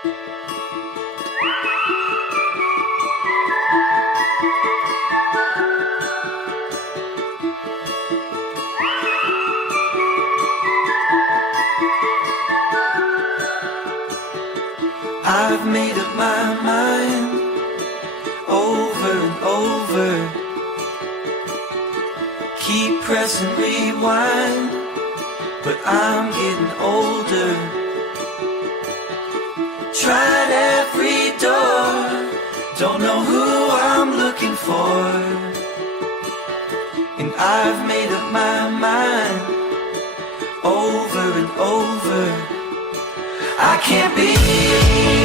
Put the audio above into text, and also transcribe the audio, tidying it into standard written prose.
I've made up my mind over and over. Keep pressing rewind, but I'm getting older. Tried every door, don't know who I'm looking for. And I've made up my mind over and over. I can't be